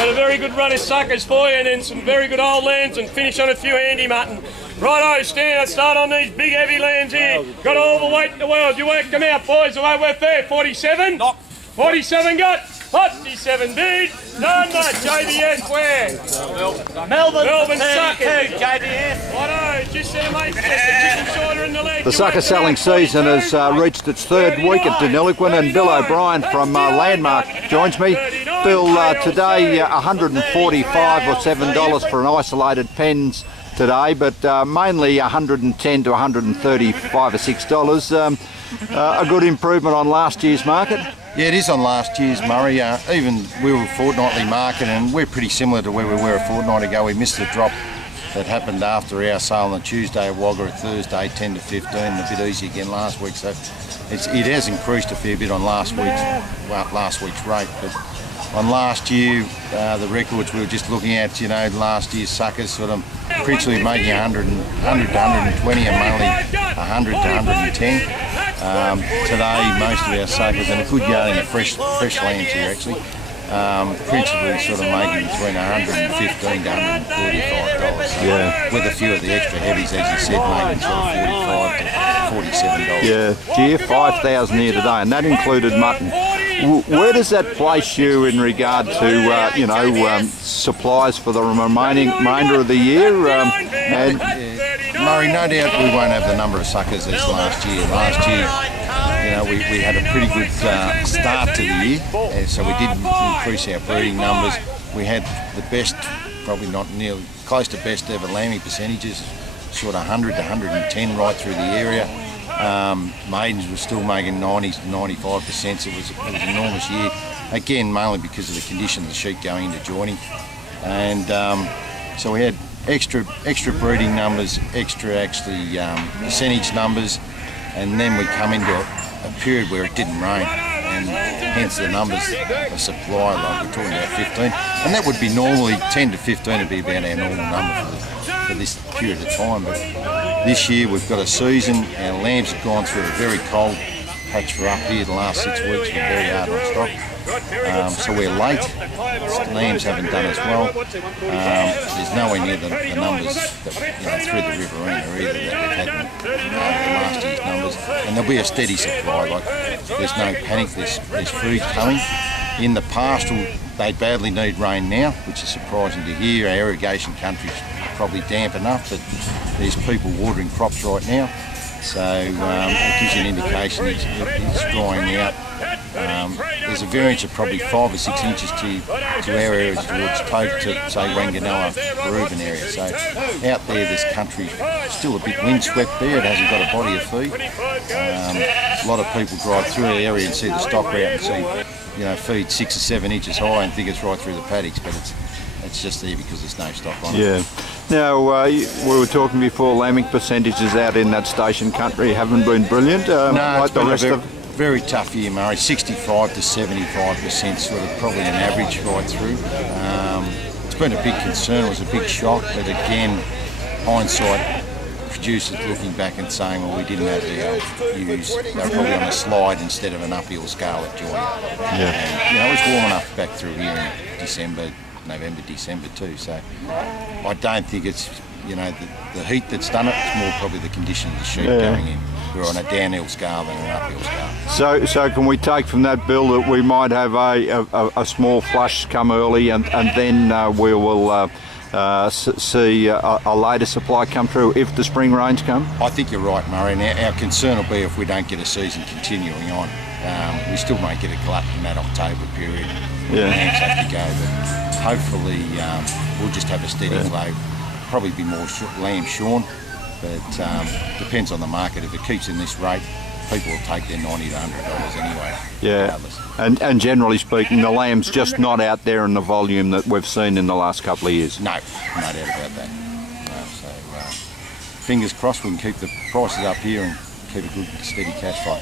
Got a very good run of suckers for you, and then some very good old lambs, and finish on a few handy mutton. Righto, Stan, let's start on these big heavy lambs here. Got all the weight in the world. You worked them out, boys. The way we're fair. 47? Knock. 47 got. 47 bid. Done, mate. JBS where? Melbourne suckers. JBS. Righto, just there, mate. Just a chicken shoulder in the leg. The sucker selling season has reached its third week at Deniliquin, and Bill O'Brien from Landmark joins me. Bill, today $145 or $7 for an isolated pens today, but mainly $110 to $135 or $6. A good improvement on last year's market. Yeah, it is on last year's, Murray. Even we were fortnightly market, and we're pretty similar to where we were a fortnight ago. We missed the drop that happened after our sale on Tuesday, a Wagga at Thursday, 10 to 15, a bit easy again last week. So it has increased a fair bit on last week's rate. But on last year, the records we were just looking at, last year's suckers sort of principally making 100 to 120 and mainly 100 to 110. Today, most of our suckers, and a good yarding of fresh lambs here actually, principally sort of making between $115 to $145. So Yeah. with a few of the extra heavies, as you said, making sort of $45 to $47. Yeah, dear, 5,000 here today, and that included mutton. Where does that place you in regard to, supplies for the remainder of the year? Murray, no doubt we won't have the number of suckers as last year. Last year, we had a pretty good start to the year, so we did increase our breeding numbers. We had the best, probably not nearly, close to best ever lambing percentages, sort of 100 to 110 right through the area. Maidens were still making 90 to 95%, so it was an enormous year. Again, mainly because of the condition of the sheep going into joining. And so we had extra breeding numbers, extra actually percentage numbers, and then we come into a period where it didn't rain, and hence the numbers of supply, like we're talking about 15, and that would be normally 10 to 15 would be about our normal number for this period of time. But this year we've got a season, our lambs have gone through a very cold patch for up here the last 6 weeks, we're very hard on stock. So we're late, lambs haven't done as well. There's nowhere near the numbers that, through the Riverina either that we've had in last year's numbers. And there'll be a steady supply, like there's no panic, there's food coming. In the pastoral, they badly need rain now, which is surprising to hear. Our irrigation country's probably damp enough, but there's people watering crops right now. So it gives you an indication it's drying out. There's a variance of probably 5 or 6 inches to our area towards Tote to say Wanganoa, Peruvian area. So out there, this country still a bit windswept there. It hasn't got a body of feed. A lot of people drive through the area and see the stock route and see, feed 6 or 7 inches high and think it's right through the paddocks, but it's just there because there's no stock on it. Yeah. Now, we were talking before, lambing percentages out in that station country haven't been brilliant. No, like it's the been rest a of very tough year, Murray. 65 to 75%, sort of probably an average right through. It's been a big concern, it was a big shock, but again, hindsight, producers looking back and saying, well, we didn't have the use. They were probably on a slide instead of an uphill scale at joining. Yeah. And, it was warm enough back through here in November, December too. So I don't think it's, the heat that's done it. It's more probably the condition of the sheep going in. We're on a downhill scale than an uphill scale. So can we take from that, Bill, that we might have a small flush come early, and then we will see a later supply come through if the spring rains come? I think you're right, Murray. And our concern will be if we don't get a season continuing on. We still may get a glut in that October period. Yeah. Lambs have to go, but hopefully we'll just have a steady flow. Probably be more lamb shorn, but depends on the market. If it keeps in this rate, people will take their $90 to $100 anyway. Yeah, and generally speaking, the lamb's just not out there in the volume that we've seen in the last couple of years. No doubt about that. So fingers crossed we can keep the prices up here and keep a good steady cash flow.